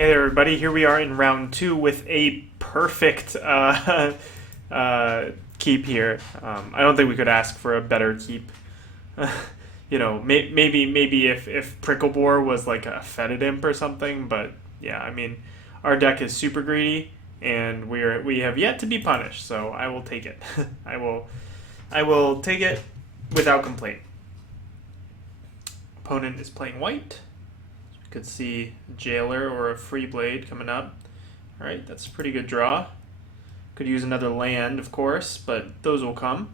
Hey there, everybody. Here we are in round two with a perfect keep here. I don't think we could ask for a better keep. Maybe if Pricklebore was like a Fetid Imp or something, but yeah, I mean, our deck is super greedy, and we have yet to be punished. So I will take it. I will take it without complaint. Opponent is playing white. Could see Jailer or a Free Blade coming up. Alright, that's a pretty good draw. Could use another land, of course, but those will come.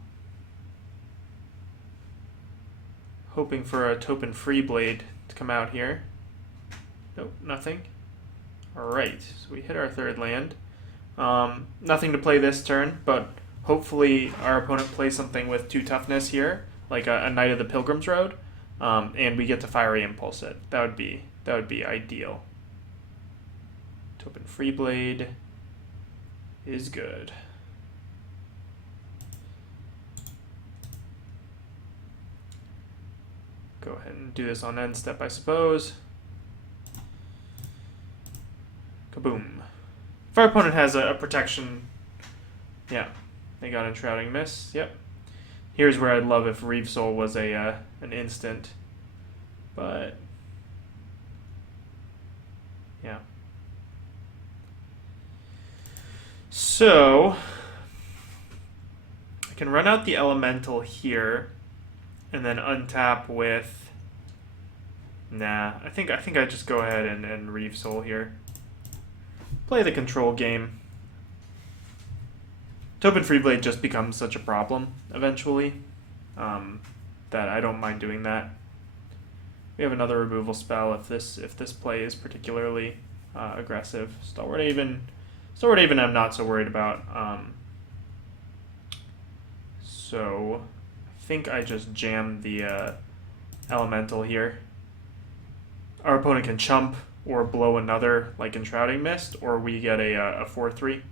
Hoping for a Topin Free Blade to come out here. Nope, nothing. Alright, so we hit our third land. Nothing to play this turn, but hopefully our opponent plays something with 2 toughness here, like a Knight of the Pilgrim's Road, and we get to Fiery Impulse it. That would be ideal. Topin Free Blade is good. Go ahead and do this on end step, I suppose. Kaboom. If our opponent has a protection, yeah, they got Enshrouding Mist. Yep. Here's where I'd love if Reeve Soul was an instant, but yeah. So I can run out the Elemental here, and then untap with. Nah, I think I just go ahead and Reeve Soul here. Play the control game. Topin Freeblade just becomes such a problem eventually that I don't mind doing that. We have another removal spell if this play is particularly aggressive. Stalwart Haven I'm not so worried about. So I think I just jam the Elemental here. Our opponent can chump or blow another like Enshrouding Mist, or we get a 4/3.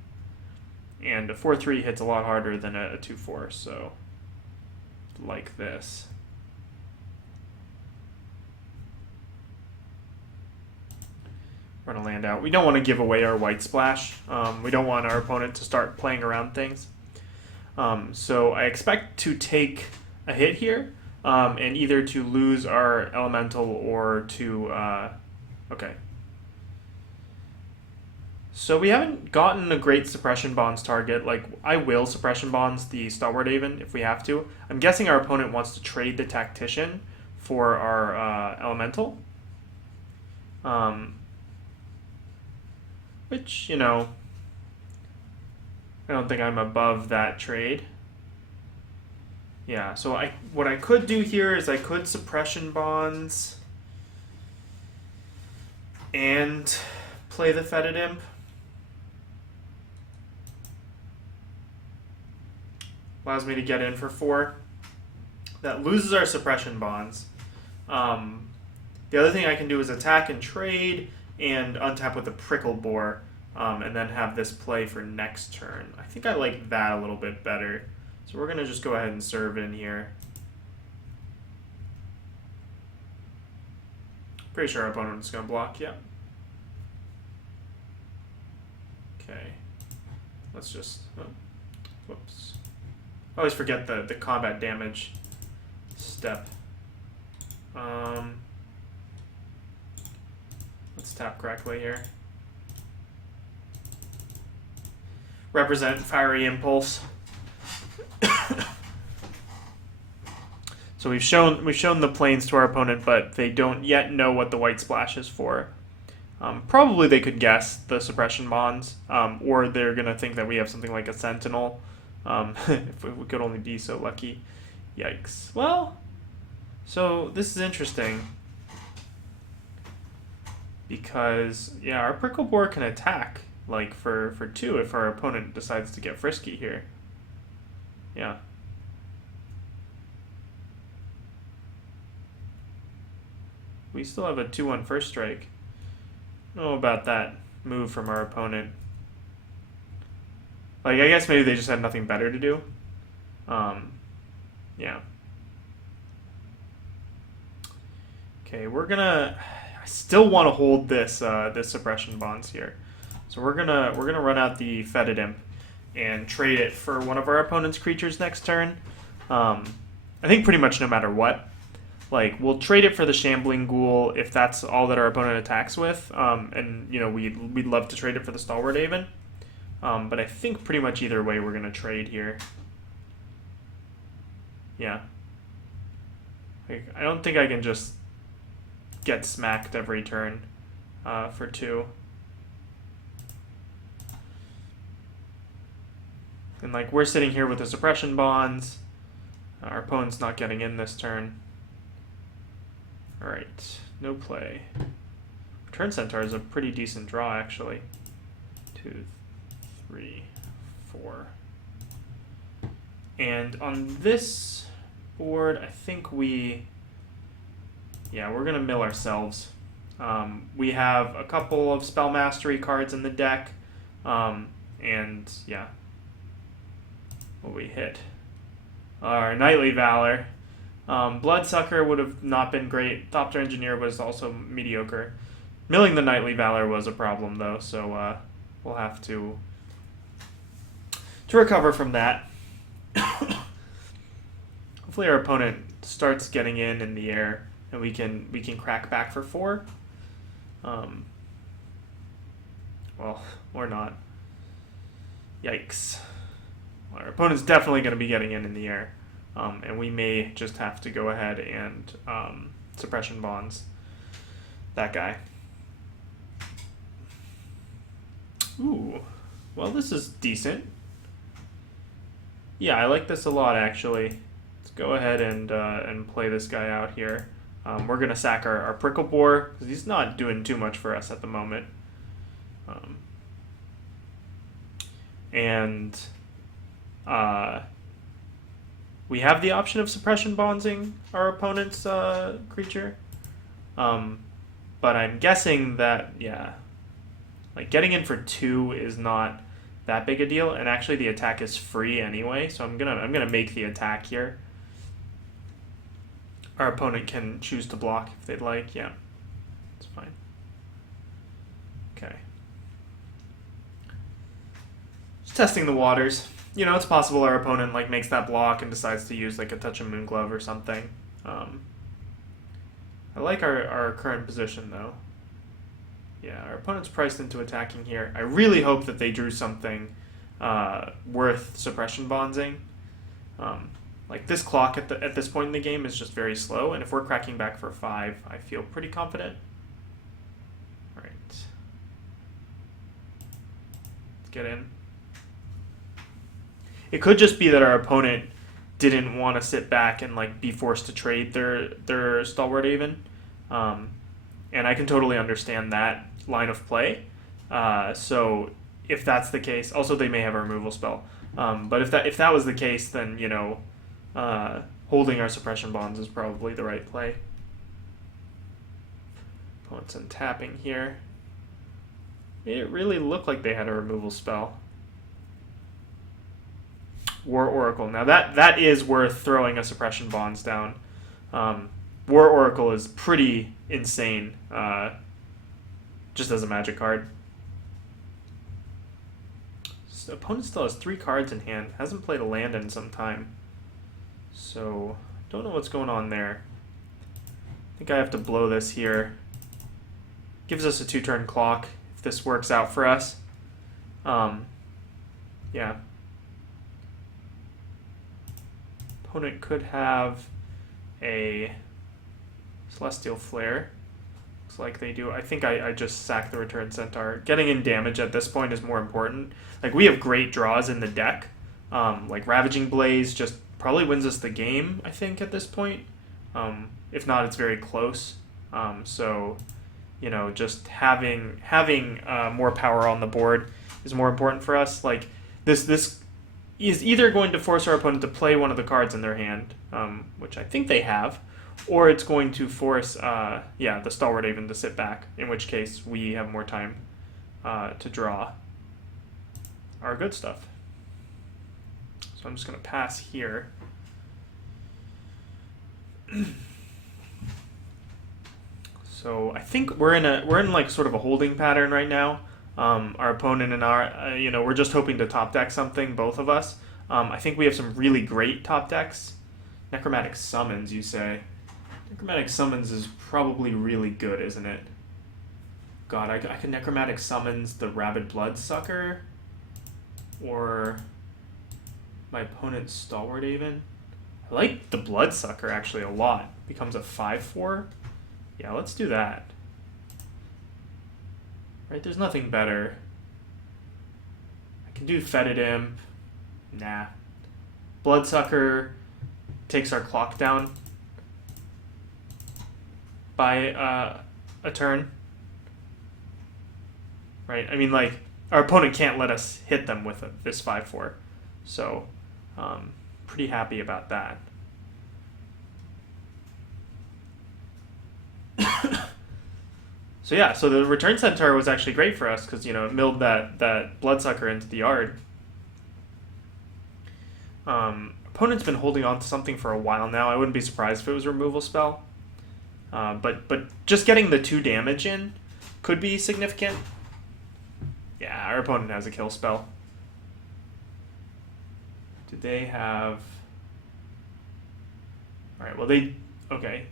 And a 4/3 hits a lot harder than a 2/4, so like this. Run a land out. We don't want to give away our white splash. We don't want our opponent to start playing around things. So I expect to take a hit here, and either to lose our elemental or to... okay. So we haven't gotten a great Suppression Bonds target. Like, I will Suppression Bonds the Stalwart Haven if we have to. I'm guessing our opponent wants to trade the Tactician for our Elemental. Which, I don't think I'm above that trade. Yeah, so what I could do here is I could Suppression Bonds and play the Fetid Imp. Allows me to get in for 4. That loses our Suppression Bonds. The other thing I can do is attack and trade and untap with a Pricklebore, and then have this play for next turn. I think I like that a little bit better. So we're going to just go ahead and serve in here. Pretty sure our opponent's going to block, yeah. Okay. Let's just... Oh, whoops. I always forget the combat damage step. Let's tap correctly here. Represent Fiery Impulse. So we've shown the planes to our opponent, but they don't yet know what the white splash is for. Probably they could guess the Suppression Bonds, or they're gonna think that we have something like a Sentinel. If we could only be so lucky. Yikes. Well, so this is interesting. Because, yeah, our Pricklebore can attack, like, for 2 if our opponent decides to get frisky here. Yeah. We still have a 2/1 first strike. I don't know about that move from our opponent. Like, I guess maybe they just had nothing better to do. Yeah. Okay, we're gonna... I still want to hold this this suppression bonds here. So we're gonna run out the Fetid Imp and trade it for one of our opponent's creatures next turn. I think pretty much no matter what. Like, we'll trade it for the Shambling Ghoul if that's all that our opponent attacks with. And, you know, we'd love to trade it for the Stalwart Haven. But I think pretty much either way we're going to trade here. Yeah. Like, I don't think I can just get smacked every turn for 2. And, like, we're sitting here with the suppression bonds. Our opponent's not getting in this turn. Alright, no play. Return Centaur is a pretty decent draw, actually. 2, 3, 4. And on this board, I think we're going to mill ourselves. We have a couple of Spell Mastery cards in the deck. And, yeah. What we hit? Our Knightly Valor. Bloodsucker would have not been great. Thopter Engineer was also mediocre. Milling the Knightly Valor was a problem, though, so we'll have to recover from that. Hopefully our opponent starts getting in the air, and we can crack back for 4. Well, or not. Yikes. Well, our opponent's definitely going to be getting in the air. And we may just have to go ahead and suppression bonds that guy. Ooh, well, this is decent. Yeah, I like this a lot, actually. Let's go ahead and play this guy out here. We're gonna sack our Prickle Boar because he's not doing too much for us at the moment. We have the option of suppression bonding our opponent's creature. But I'm guessing that, yeah, like getting in for 2 is not that big a deal, and actually the attack is free anyway, so I'm gonna make the attack here. Our opponent can choose to block if they'd like, yeah. It's fine. Okay. Just testing the waters. You know, it's possible our opponent like makes that block and decides to use like a Touch of Moonglove or something. I like our current position though. Yeah, our opponent's priced into attacking here. I really hope that they drew something worth suppression bonding. Like this clock at this point in the game is just very slow, and if we're cracking back for 5, I feel pretty confident. All right, let's get in. It could just be that our opponent didn't want to sit back and like be forced to trade their Stalwart Haven, and I can totally understand that line of play. So if that's the case, also they may have a removal spell. But if that was the case, then you know, holding our suppression bonds is probably the right play. Opponent's untapping here. It really looked like they had a removal spell. War Oracle. Now that is worth throwing a suppression bonds down. War Oracle is pretty insane, just as a magic card. So the opponent still has 3 cards in hand. Hasn't played a land in some time. So don't know what's going on there. I think I have to blow this here. Gives us a 2-turn clock if this works out for us. Yeah. Opponent could have a Celestial Flare. Looks like they do. I think I just sacked the Return Centaur. Getting in damage at this point is more important. Like, we have great draws in the deck. Like, Ravaging Blaze just probably wins us the game, I think, at this point. If not, it's very close. So, you know, just having more power on the board is more important for us. Like, this is either going to force our opponent to play one of the cards in their hand, which I think they have, or it's going to force, the Stalwart Haven to sit back, in which case we have more time to draw our good stuff. So I'm just going to pass here. So I think we're in like sort of a holding pattern right now. Our opponent and we're just hoping to top deck something, both of us. I think we have some really great top decks. Necromantic Summons, you say? Necromantic Summons is probably really good, isn't it? God, I could Necromantic Summons the Rabid Bloodsucker, or my opponent's Stalwart Haven. I like the Bloodsucker actually a lot. Becomes a 5/4. Yeah, let's do that. Right, there's nothing better. I can do Fetid Imp. Nah. Bloodsucker takes our clock down by a turn. Right, I mean, like, our opponent can't let us hit them with this 5/4. So, pretty happy about that. So yeah, so the Return Centaur was actually great for us because, it milled that Bloodsucker into the yard. Opponent's been holding on to something for a while now. I wouldn't be surprised if it was a removal spell. But just getting the 2 damage in could be significant. Yeah, our opponent has a kill spell. Do they have... Alright, well okay.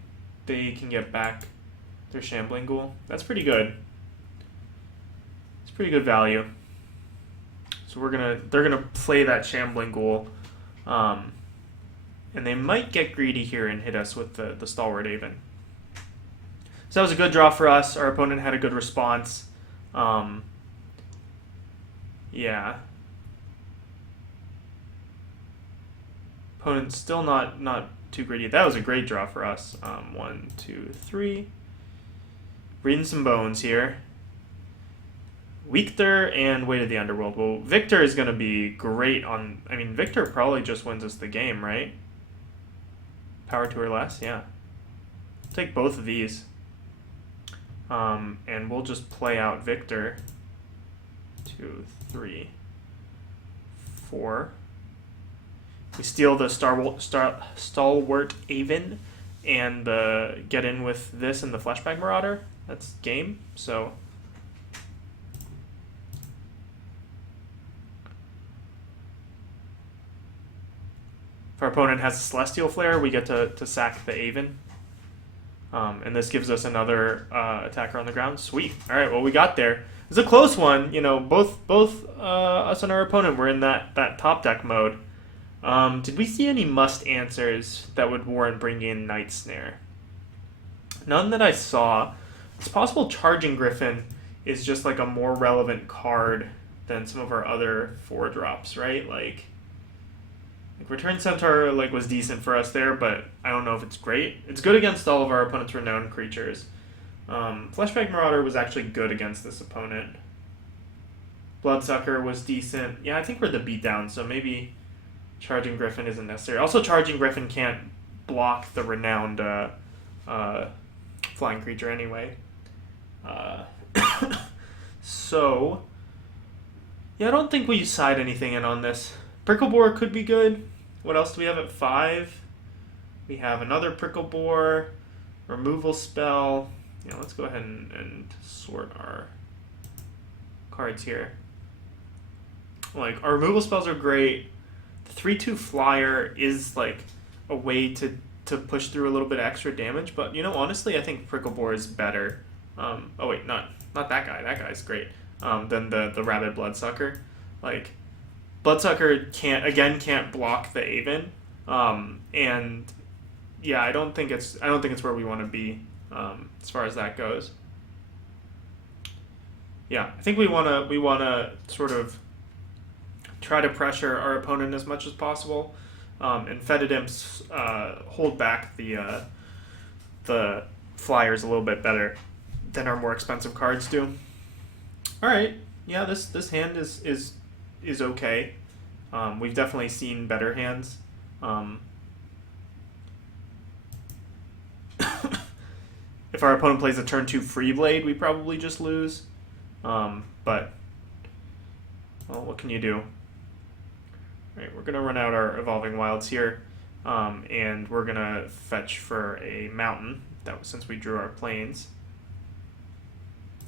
They can get back their Shambling Ghoul. That's pretty good. It's pretty good value. So they're gonna play that Shambling Ghoul. And they might get greedy here and hit us with the Stalwart Haven. So that was a good draw for us. Our opponent had a good response. Yeah. Opponent's still not too greedy. That was a great draw for us. 1, 2, 3. Reading some bones here. Victor and Weight of the Underworld. Well, Victor is going to be great on... I mean, Victor probably just wins us the game, right? Power 2 or less, yeah. Take both of these. And we'll just play out Victor. 2, 3, 4. We steal the Stalwart Haven and get in with this and the Fleshbag Marauder. That's game, so... If our opponent has a Celestial Flare, we get to sack the Haven. And this gives us another attacker on the ground. Sweet. Alright, well, we got there. It's a close one. Both us and our opponent were in that top deck mode. Did we see any must answers that would warrant bringing in Night Snare? None that I saw. It's possible Charging Griffin is just like a more relevant card than some of our other 4-drops, right? Like Return Centaur was decent for us there, but I don't know if it's great. It's good against all of our opponent's renowned creatures. Fleshbag Marauder was actually good against this opponent. Bloodsucker was decent. Yeah, I think we're the beatdown, so maybe Charging Griffin isn't necessary. Also, Charging Griffin can't block the renowned flying creature anyway. So, yeah, I don't think we side anything in on this. Prickle Boar could be good. What else do we have at 5? We have another Prickle Boar, removal spell. Yeah, let's go ahead and sort our cards here. Our removal spells are great. The 3/2 flyer is a way to push through a little bit of extra damage, but honestly, I think Prickle Boar is better. Oh wait, not that guy. That guy's great. Than the Rabid Bloodsucker. Bloodsucker can't block the Haven. And yeah, I don't think it's where we want to be as far as that goes. Yeah, I think we wanna sort of try to pressure our opponent as much as possible, and Fetid Imps hold back the flyers a little bit better than our more expensive cards do. All right, yeah, this hand is okay. We've definitely seen better hands. If our opponent plays a turn 2 Free Blade, we probably just lose. But, well, what can you do? All right, we're going to run out our Evolving Wilds here, and we're going to fetch for a mountain, since we drew our plains.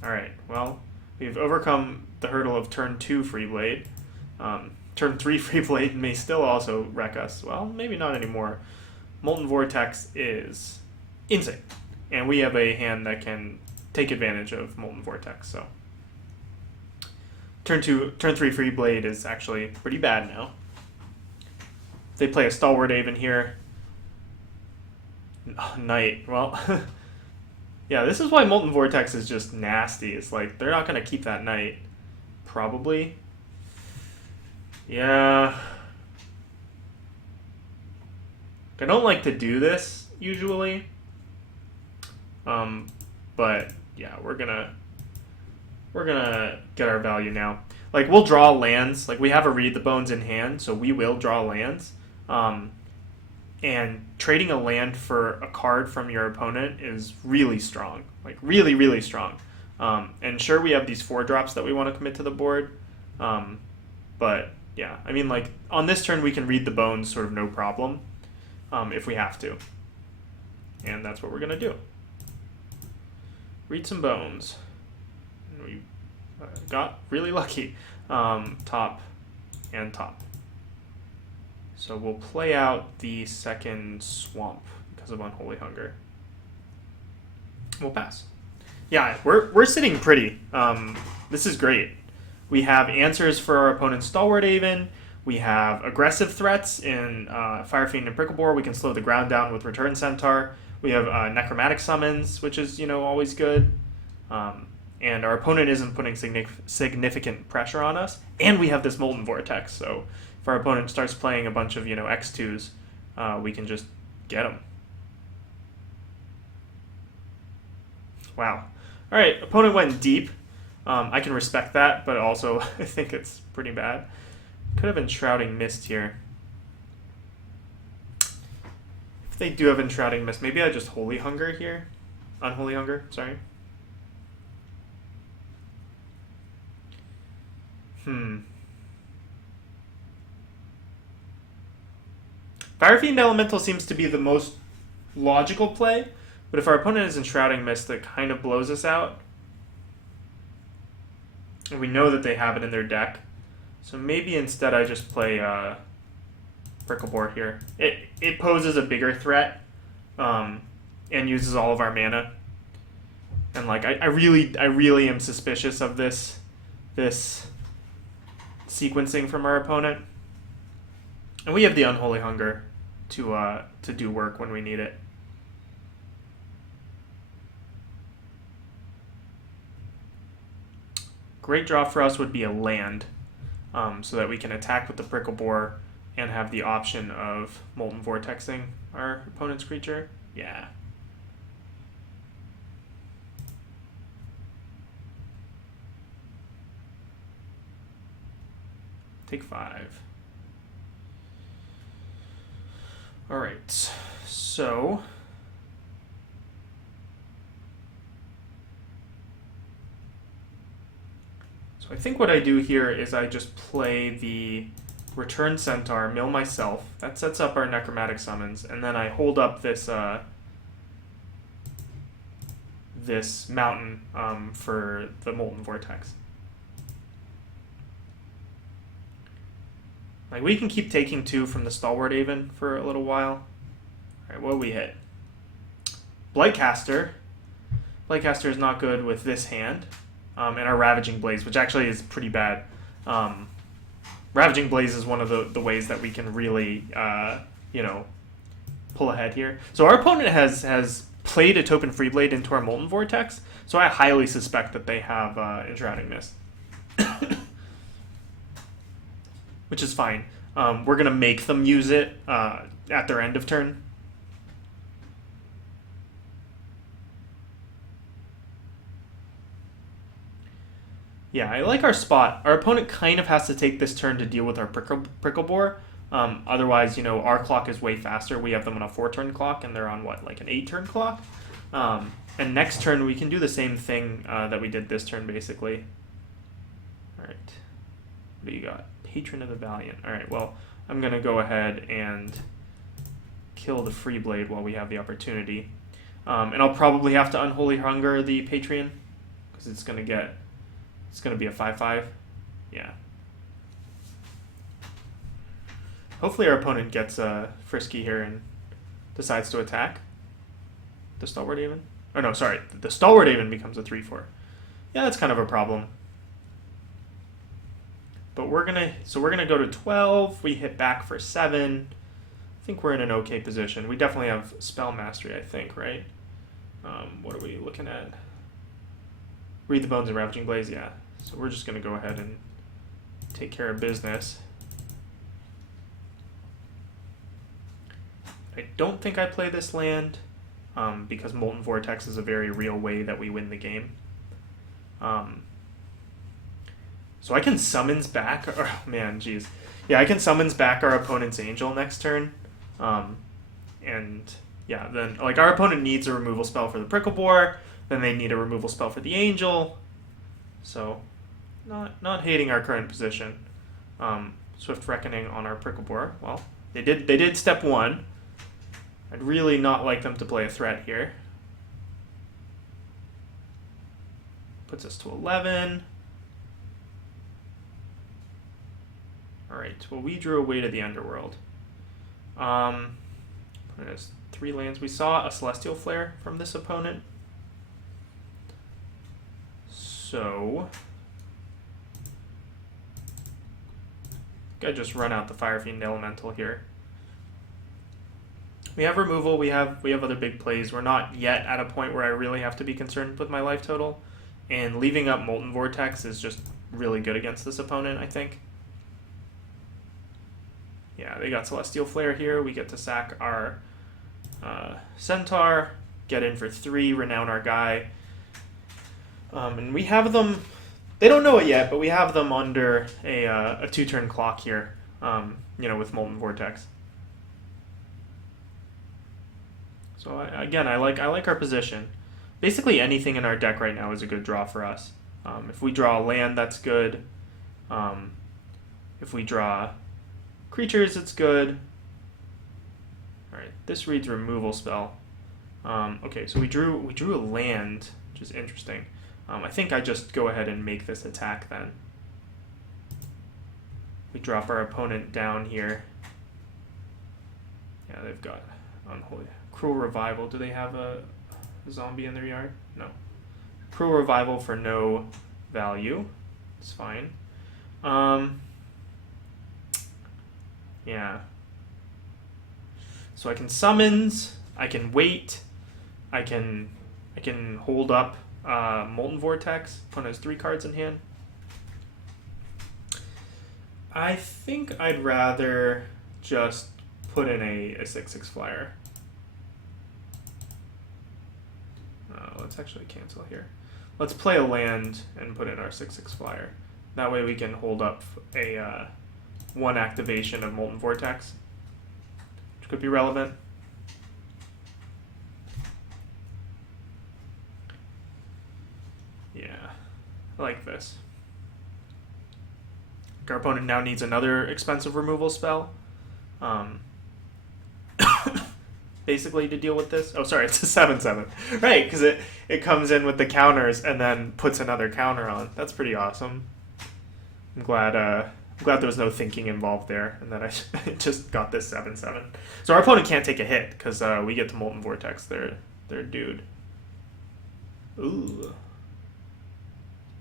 Alright, well, we've overcome the hurdle of turn 2 Freeblade. Turn 3 Freeblade may still also wreck us. Well, maybe not anymore. Molten Vortex is insane. And we have a hand that can take advantage of Molten Vortex, so. Turn 3 Freeblade is actually pretty bad now. They play a Stalwart Aven here. Knight, well, yeah, this is why Molten Vortex is just nasty. It's like, they're not going to keep that Knight. Probably. Yeah. I don't like to do this, usually. But, yeah, we're gonna get our value now. Like, we'll draw lands. Like, we have a Read the Bones in hand, so we will draw lands. And trading a land for a card from your opponent is really strong. Like, really, really strong. And sure, we have these 4-drops that we want to commit to the board. But, yeah, I mean, like, on this turn, we can Read the Bones sort of no problem if we have to. And that's what we're going to do. Read some bones. And we got really lucky. Top and top. So we'll play out the second swamp because of Unholy Hunger. We'll pass. Yeah, we're sitting pretty. This is great. We have answers for our opponent's Stalwart Aven. We have aggressive threats in Fire Fiend and Prickleboar. We can slow the ground down with Return Centaur. We have Necromantic Summons, which is, always good. And our opponent isn't putting significant pressure on us. And we have this Molten Vortex, so if our opponent starts playing a bunch of, X2s, we can just get them. Wow. All right, opponent went deep. I can respect that, but also I think it's pretty bad. Could have Enshrouding Mist here. If they do have Enshrouding Mist, maybe I just Holy Hunger here. Unholy Hunger, sorry. Fire Fiend Elemental seems to be the most logical play, but if our opponent is Enshrouding Mist, that kind of blows us out. And we know that they have it in their deck. So maybe instead I just play Prickleboar here. It poses a bigger threat and uses all of our mana. And like I really am suspicious of this sequencing from our opponent. And we have the Unholy Hunger to do work when we need it. Great draw for us would be a land, so that we can attack with the Prickleboar and have the option of Molten Vortexing our opponent's creature. Yeah. Take 5. Alright, so I think what I do here is I just play the Return Centaur, mill myself. That sets up our Necromantic Summons, and then I hold up this this mountain for the Molten Vortex. Like, we can keep taking 2 from the Stalwart Aven for a little while. Alright, what do we hit? Blightcaster. Blightcaster is not good with this hand. And our Ravaging Blaze, which actually is pretty bad. Ravaging Blaze is one of the ways that we can really, pull ahead here. So our opponent has played a Topin Freeblade into our Molten Vortex, so I highly suspect that they have Enshrouding Mist. Which is fine. We're going to make them use it at their end of turn. Yeah, I like our spot. Our opponent kind of has to take this turn to deal with our Prickleboar. Otherwise, our clock is way faster. We have them on a 4-turn clock, and they're on, like an 8-turn clock? And next turn, we can do the same thing that we did this turn, basically. All right. What do you got? Patron of the Valiant. All right, well, I'm going to go ahead and kill the Freeblade while we have the opportunity. And I'll probably have to Unholy Hunger the Patron, because because it's gonna be a 5/5. Yeah. Hopefully our opponent gets frisky here and decides to attack. The Stalwart Haven? Oh no, sorry. The Stalwart Haven becomes a 3/4. Yeah, that's kind of a problem. But we're gonna go to 12. We hit back for 7. I think we're in an okay position. We definitely have spell mastery, I think, right? What are we looking at? Read the Bones and Ravaging Blaze, yeah. So we're just gonna go ahead and take care of business. I don't think I play this land because Molten Vortex is a very real way that we win the game. So I can summons back. Oh man, jeez. Yeah, I can summons back our opponent's Angel next turn. And yeah, then like our opponent needs a removal spell for the Prickle Boar. Then they need a removal spell for the Angel. So not hating our current position. Swift Reckoning on our Prickle Boar. Well, they did step 1. I'd really not like them to play a threat here. Puts us to 11. Alright, well we drew away to the Underworld. There's 3 lands. We saw a Celestial Flare from this opponent. So I just run out the Fire Fiend Elemental here. We have removal, we have other big plays. We're not yet at a point where I really have to be concerned with my life total. And leaving up Molten Vortex is just really good against this opponent, I think. Yeah, they got Celestial Flare here. We get to sack our Centaur, get in for 3, renown our guy. And we have them, they don't know it yet, but we have them under a 2-turn clock here, with Molten Vortex. So again, I like our position. Basically anything in our deck right now is a good draw for us. If we draw a land, that's good. If we draw creatures, it's good. Alright, this reads removal spell. Okay, so we drew a land, which is interesting. I think I just go ahead and make this attack then. We drop our opponent down here. Yeah, they've got Unholy Cruel Revival. Do they have a zombie in their yard? No. Cruel Revival for no value. It's fine. Yeah. So I can summons, I can wait, I can hold up Molten Vortex. Opponent has 3 cards in hand. I think I'd rather just put in a 6/6 flyer. Let's actually cancel here. Let's play a land and put in our 6/6 flyer. That way we can hold up a 1 activation of Molten Vortex, which could be relevant. Yeah, I like this. Our opponent now needs another expensive removal spell. Basically to deal with this. Oh, sorry, it's a 7/7. Right, because it comes in with the counters and then puts another counter on. That's pretty awesome. I'm glad there was no thinking involved there, and that I just got this 7/7. So our opponent can't take a hit because we get to Molten Vortex. They're dude. Ooh.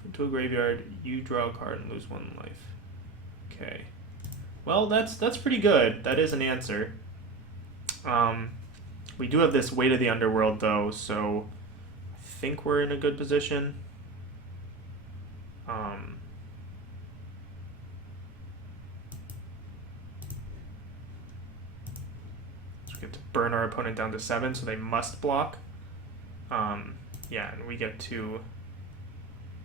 Put to a graveyard. You draw a card and lose 1 life. Okay. Well, that's pretty good. That is an answer. We do have this Weight of the Underworld, though, so I think we're in a good position. So we get to burn our opponent down to 7, so they must block. Yeah, and we get to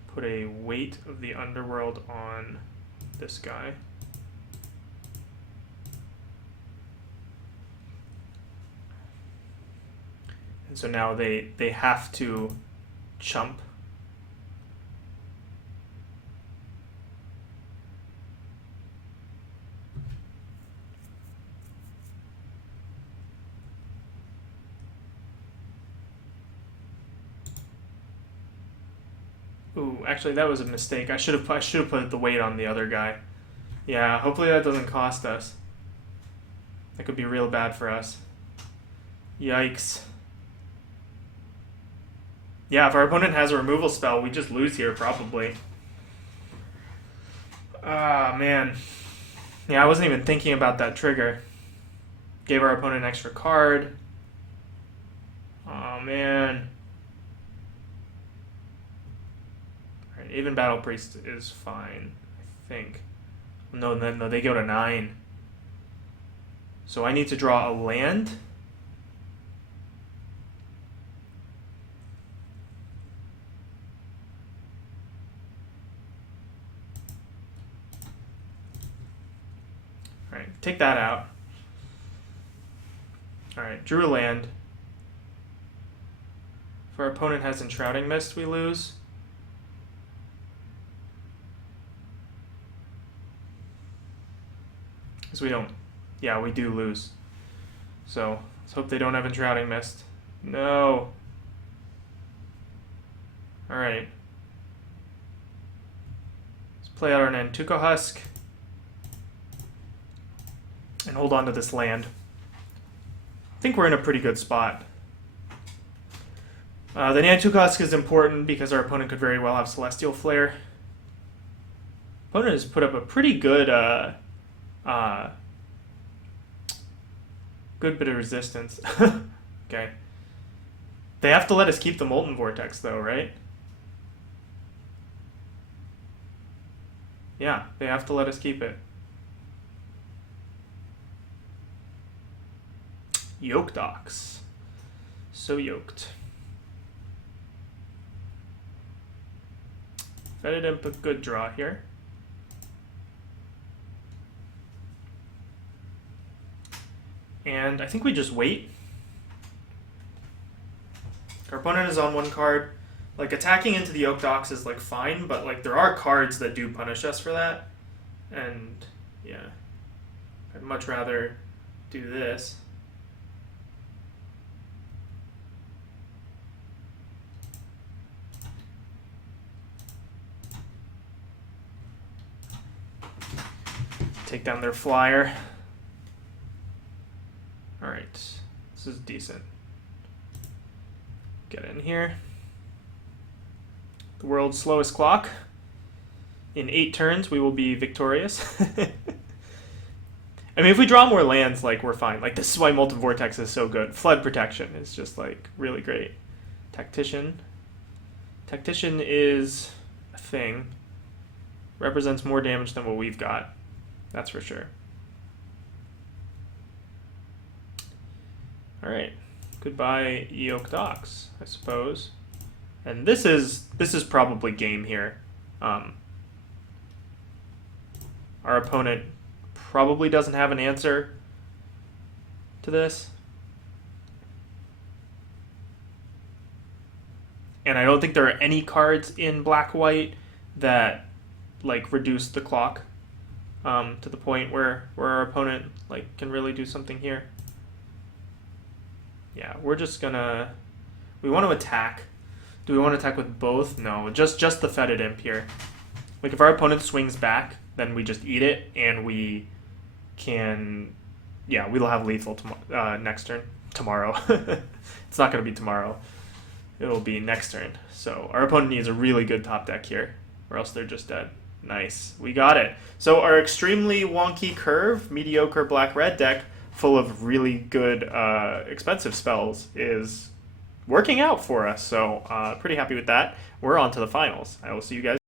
put a Weight of the Underworld on this guy. And so now they have to chump. Ooh, actually, that was a mistake. I should have put the weight on the other guy. Yeah, hopefully that doesn't cost us. That could be real bad for us. Yikes. Yeah, if our opponent has a removal spell, we just lose here, probably. Ah, man. Yeah, I wasn't even thinking about that trigger. Gave our opponent an extra card. Oh, man. Alright, even Battle Priest is fine, I think. No, they go to 9. So I need to draw a land. Alright, take that out. Alright, drew a land. If our opponent has Enshrouding Mist, we lose. Because we don't. Yeah, we do lose. So, let's hope they don't have Enshrouding Mist. No. Alright. Let's play out our Nantuko Husk. And hold on to this land. I think we're in a pretty good spot. The Nantuko Husk is important because our opponent could very well have Celestial Flare. Opponent has put up a pretty good good bit of resistance. Okay. They have to let us keep the Molten Vortex though, right? Yeah, they have to let us keep it. Yoke Docks. So yoked. Fetid Imp, a good draw here. And I think we just wait. Our opponent is on 1 card. Like, attacking into the Yoke Docks is, like, fine, but, like, there are cards that do punish us for that. And, yeah. I'd much rather do this. Take down their flyer. Alright, this is decent. Get in here. The world's slowest clock. In 8 turns, we will be victorious. I mean, if we draw more lands, like, we're fine. Like, this is why Molten Vortex is so good. Flood Protection is just, like, really great. Tactician. Tactician is a thing. Represents more damage than what we've got. That's for sure. Alright. Goodbye, Yoke Docks, I suppose. And this is probably game here. Our opponent probably doesn't have an answer to this. And I don't think there are any cards in black-white that, like, reduce the clock to the point where our opponent, like, can really do something here. Yeah, we're just gonna... We want to attack. Do we want to attack with both? No, just the Fetid Imp here. Like, if our opponent swings back, then we just eat it, and we can... Yeah, we'll have lethal next turn. Tomorrow. It's not going to be tomorrow. It'll be next turn. So our opponent needs a really good top deck here, or else they're just dead. Nice. We got it. So our extremely wonky curve, mediocre black-red deck, full of really good expensive spells, is working out for us. So pretty happy with that. We're on to the finals. I will see you guys.